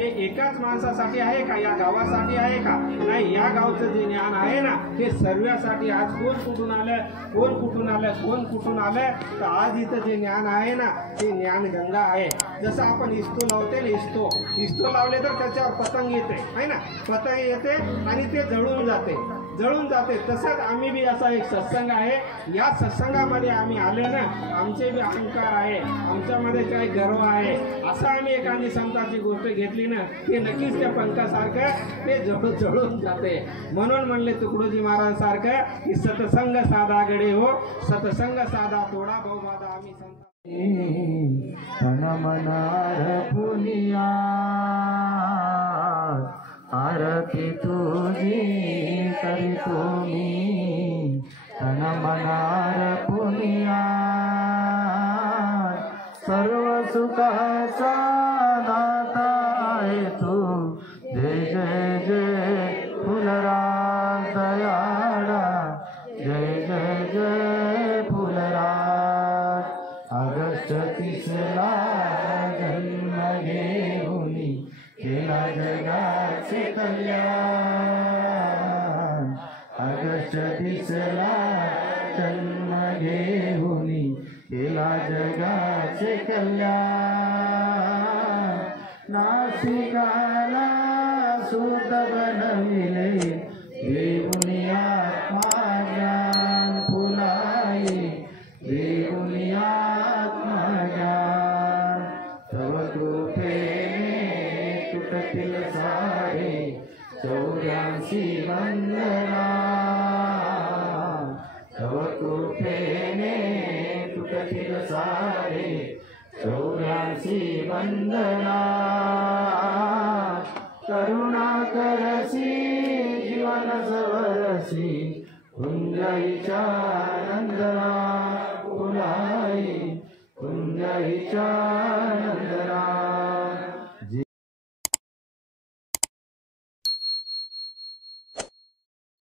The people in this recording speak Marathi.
हे एकाच माणसासाठी आहे का, या गावासाठी आहे का? नाही, या गावचं जे ज्ञान आहे ना हे सर्वांसाठी. आज कोण कुठून आलं, कोण कुठून आलं, कोण कुठून आलं, तर आज इथं जे ज्ञान आहे ना ते ज्ञान गंगा आहे. जसं आपण इस्तो लावते ना, इस्तो लावले तर त्याच्यावर पतंग येते आहे ना, पतंग येते आणि ते जळून जाते. तसंच आम्ही बी असा एक सत्संग आहे, या सत्संगामध्ये आम्ही आले ना, आमचे बी अहंकार आहे, आमच्यामध्ये काही गर्व आहे, असं आम्ही एखादी संतांची गोष्ट घेतली ना ते नक्कीच त्या पंखासारखं ते जळून जाते. म्हणून म्हणले तुकडोजी महाराज सारखं की सत्संग साधा गडे हो, सत्संग साधा थोडा बहुबाधा. आम्ही संत तन मनार पुनिया आरती तुझी करीतो मी. तन मनार पुनिया सर्व सुखाचा दाता आहे तू. जय जय जय फुलराज दयाळा, जय जय जय फुलराज. ऑगस्ट 30ला जन्म घेऊनी केला जगाचे कल्याण. ऑगस्ट 30ला जन्म घेऊनी केला जगाचे कल्याण. नासिकाला सूत बनविले देऊनी आत्मा ज्ञान फुलाई, देऊनी आत्मा ज्ञान. तव कृपेने तुटतील सारे 84 वंदना. तव कृपेने तुटतील सारे 84 वंदना. करुणा करसी जीवन सवरसी कुंजाईच्या नंदना फुलाई, कुंजाईच्या नंदना.